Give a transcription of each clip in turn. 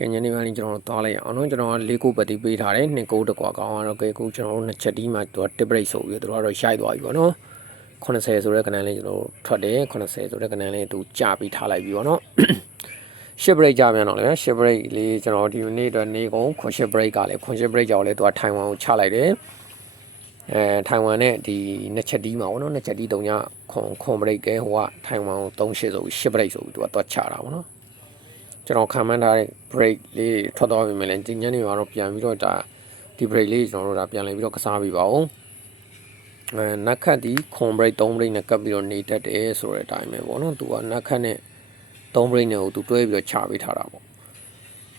ကဲညနေပိုင်းလေးကျွန်တော်တို့သွားလိုက်ရအောင်နော်ကျွန်တော်က၄ခုပတ်တီးပေးထားတယ်နှစ်ကိုတကွာကောင်းကတော့ကဲခုကျွန်တော်တို့နှစ်ချက်တီးမှသူကတစ်ပရိတ်ဆိုပြီးတော့သူတို့ကတော့ရိုက်သွားပြီပေါ့နော်80ဆိုတဲ့ကဏ္ဍလေးကျွန်တော်တို့ထွက်တယ်80ဆိုတဲ့ကဏ္ဍလေးသူကြာပြီးထားလိုက်ပြီပေါ့နော်ရှစ်ဘရိတ်ကြာပြန်တော့လေရှစ်ဘရိတ်လေးကျွန်တော်ဒီနေ့အတွက်နေကုန်ခွန်ရှစ်ဘရိတ်ကလည်းခွန်ရှစ်ဘရိတ်ကြောင့်လည်းသူကထိုင်ဝမ်ကိုချလိုက်တယ်အဲထိုင်ဝမ်နဲ့ဒီနှစ်ချက်တီးမှာပေါ့နော်နှစ်ချက်တီးတုံညခွန်ခွန်ဘရိတ်ကဲဟိုကထိုင်ဝမ်ကို3ရှစ်ဆိုပြီးရှစ်ဘရိတ်ဆိုပြီးသူကသွားချတာပေါ့နော် ကျွန်တော်ခံမှန်းထားတဲ့ break လေးထွက်သွားပြီမယ်လဲဒီညနေမှာတော့ပြန်ပြီးတော့ဒါဒီ break လေးကျွန်တော်တို့ဒါပြန်လည်ပြီးတော့ကစားပြီးပါဦးအဲနက်ခတ်ဒီခွန် break 3 break နဲ့ကပ်ပြီးတော့နေတတ်တယ်ဆိုတဲ့အတိုင်းပဲပေါ့နော်သူကနက်ခတ်နဲ့3 break နဲ့ကိုသူတွဲပြီးတော့ချပေးထားတာပေါ့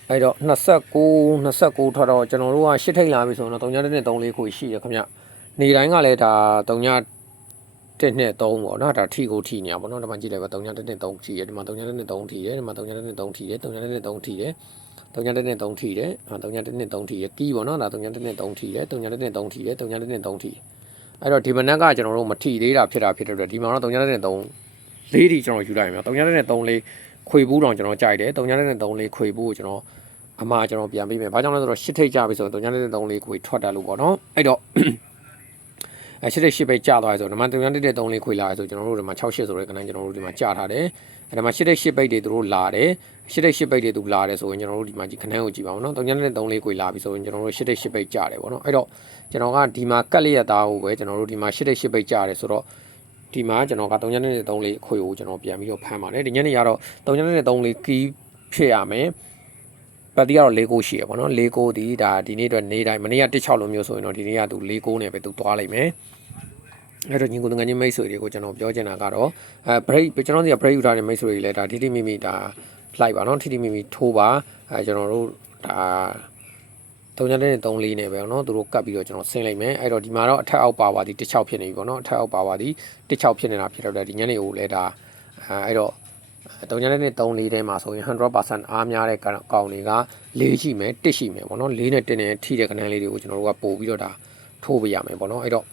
အဲ့တော့29 29ထွက်တော့ကျွန်တော်တို့ကရှစ်ထိတ်လာပြီဆိုတော့3ညတဲ့နဲ့3လေးခုရှိရခင်ဗျနေတိုင်းကလည်းဒါ3ည တက်နဲ့3ပေါ့နော်ဒါထီကိုထီနေရပါတော့ဒီမှာကြည့်လိုက်ပါ3ညတက်နဲ့3ထီရဒီမှာ3ညတက်နဲ့3ထီရဒီမှာ3ညတက်နဲ့3ထီရ3ညတက်နဲ့3ထီရ3ညတက်နဲ့3ထီရအာ3ညတက်နဲ့3ထီရကီးပေါ့နော်ဒါ3ညတက်နဲ့3ထီရ3ညတက်နဲ့3ထီရ3ညတက်နဲ့3ထီအဲ့တော့ဒီမနက်ကကျွန်တော်တို့မထီသေးတာဖြစ်တာဖြစ်တဲ့အတွက်ဒီမှာတော့3ညတက်နဲ့3လေးဒီကျွန်တော်ယူလိုက်ရမှာ3ညတက်နဲ့3လေးခွေဘူးတောင်ကျွန်တော်ကြိုက်တယ်3ညတက်နဲ့3လေးခွေဘူးကိုကျွန်တော်အမှားကျွန်တော်ပြန်ပေးမယ်။ဘာကြောင့်လဲဆိုတော့ရှစ်ထိတ်ကြပြီဆိုတော့3ညတက်နဲ့3လေးခွေထွက်တယ်လို့ပေါ့နော်။အဲ့တော့ အဲရှစ်တဲ့ရှစ်ပဲကြာသွားရဆိုတော့ဒီမှာတုံရတက်တဲ့3လေးခွေလာရဆိုကျွန်တော်တို့ဒီမှာ6ရှစ်ဆိုတဲ့ကနန်းကျွန်တော်တို့ဒီမှာကြာထားတယ်အဲဒီမှာရှစ်တဲ့ရှစ်ပိတ်တွေသူတို့လာတယ်ရှစ်တဲ့ရှစ်ပိတ်တွေသူလာတယ်ဆိုရင်ကျွန်တော်တို့ဒီမှာဒီကနန်းကိုကြည့်ပါဦးနော်တုံရတက်တဲ့3လေးခွေလာပြီဆိုရင်ကျွန်တော်တို့ရှစ်တဲ့ရှစ်ပိတ်ကြာတယ်ပေါ့နော်အဲ့တော့ကျွန်တော်ကဒီမှာကတ်လေးရသားကိုပဲကျွန်တော်တို့ဒီမှာရှစ်တဲ့ရှစ်ပိတ်ကြာတယ်ဆိုတော့ဒီမှာကျွန်တော်ကတုံရတက်တဲ့3လေးအခွေကိုကျွန်တော်ပြန်ပြီးတော့ဖမ်းပါတယ်ဒီညနေကတော့တုံရတက်တဲ့3လေးကီးဖြစ်ရမယ် ပတ်တီကတော့၄ကိုရှိရပေါ့နော်၄ကိုဒီဒါဒီနေ့အတွက်နေတိုင်းမနေ့က16လိုမျိုးဆိုရင်တော့ဒီနေ့ကသူ၄ကိုနဲ့ပဲသူသွားလိုက်မယ် အဲ့တော့ညီကိုတငယ်ချင်းမိတ်ဆွေတွေကိုကျွန်တော်ပြောချင်တာကတော့အဲ break ကျွန်တော်တို့က break ယူထားတဲ့မိတ်ဆွေတွေလည်းဒါတိတိမိမိဒါ flight ပါเนาะတိတိမိမိထိုးပါအဲကျွန်တော်တို့ဒါတုံညတဲ့3လေးနဲ့ပဲเนาะသူတို့ကတ်ပြီးတော့ကျွန်တော်ဆင်းလိုက်မယ်အဲ့တော့ဒီမှာတော့အထက်အောက်ပါပါသည်16ဖြစ်နေပြီပေါ့เนาะအထက်အောက်ပါပါသည်16ဖြစ်နေတာဖြစ်တော့ဒီညနေကိုလည်းဒါအဲအဲ့တော့ 300နဲ့34ထဲမှာဆိုရင်100%အားများတဲ့ကောင်တွေက၄ရှိမယ်1ရှိမယ်ပေါ့နော်၄နဲ့1နဲ့ထိတဲ့ကဏ္ဍလေးတွေကိုကျွန်တော်တို့ကပို့ပြီးတော့ဒါထိုးပေးရမယ်ပေါ့နော်အဲ့တော့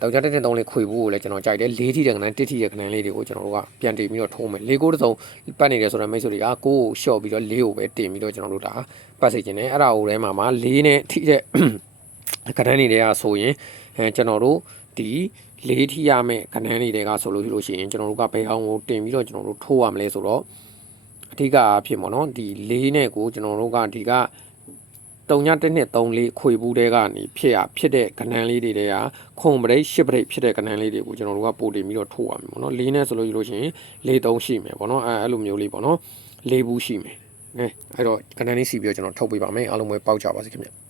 300နဲ့34ခွေဖို့ကိုလည်းကျွန်တော်ကြိုက်တယ်၄ထိတဲ့ကဏ္ဍ1ထိတဲ့ကဏ္ဍလေးတွေကိုကျွန်တော်တို့ကပြန်တင်ပြီးတော့ထိုးမယ်၄ကိုတစ်စုံပတ်နေတယ်ဆိုတော့မိတ်ဆွေတွေကကိုကိုရှော့ပြီးတော့၄ကိုပဲတင်ပြီးတော့ကျွန်တော်တို့ဒါပတ်စေခြင်းနဲ့အဲ့ဒါကိုထဲမှာမှာ၄နဲ့ထိတဲ့ကဏ္ဍလေးတွေကဆိုရင်ကျွန်တော်တို့ ဒီ၄ထိရမယ့်ခဏလေးတွေကဆိုလို့ရှိလို့ရှိရင်ကျွန်တော်တို့ကဘယ်အောင်ကိုတင်ပြီးတော့ကျွန်တော်တို့ထိုးရမလဲဆိုတော့အဓိကအဖြစ်ပေါ့နော်ဒီ၄နဲ့ကိုကျွန်တော်တို့ကဒီကတုံညတစ်နှစ်3လေးခွေဘူးတဲကနေဖြစ်ရဖြစ်တဲ့ကဏ္ဍလေးတွေတဲကခုံပရိတ်ရှစ်ပရိတ်ဖြစ်တဲ့ကဏ္ဍလေးတွေကိုကျွန်တော်တို့ကပို့တင်ပြီးတော့ထိုးရမယ်ပေါ့နော်လေးနဲ့ဆိုလို့ရလို့ရှိရင်လေး3ရှိမယ်ပေါ့နော်အဲအဲ့လိုမျိုးလေးပေါ့နော်လေးဘူးရှိမယ်နဲအဲ့တော့ကဏ္ဍလေးစီပြီးတော့ကျွန်တော်ထုတ်ပေးပါမယ်အားလုံးပဲပေါက်ကြပါစေခင်ဗျ